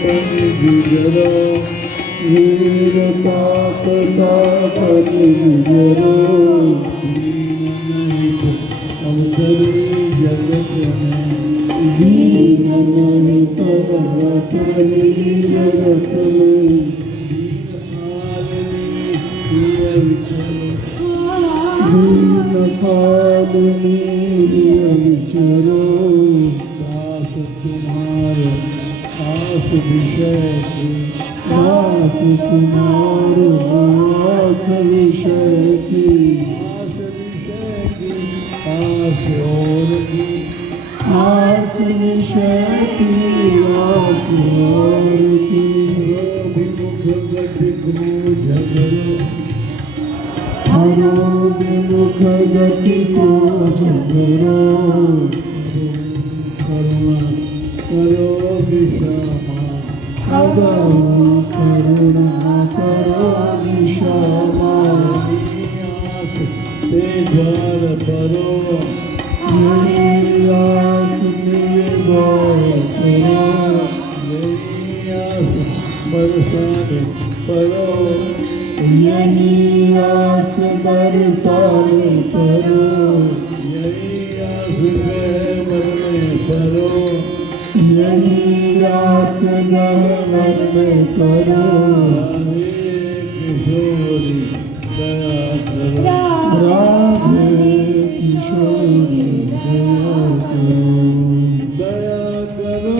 गुजरो वीर ताप तापनि गुजरो अंतरी जगत में दीन नहीं तरी जगत में दीन पालनी विचरो दास तुम्हारे आस विषय की दास तुम्हारे आस विषय की आस और की आस विषय की आस और की विमुख गति को झगड़ो हरो विमुख गति को झगड़ो करुणा करो विषमा करुणा करो विषमा ते द्वार करो यही आस निर्भय करो यही आस बरसाने करो यही आस बरसाने करो यही आस मन में करो यही आस मन में करो किशोरी दया करो राधे किशोरी दया करो दया करो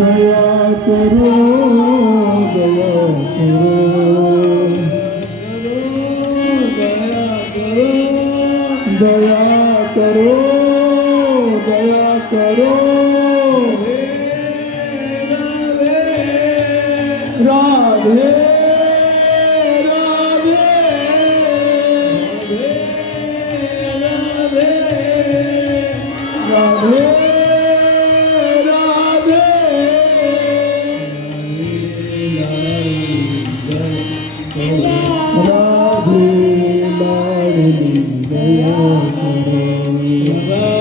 दया करो दया करो दया करो दया करो दया करो राधे राधे राधे राधे राधे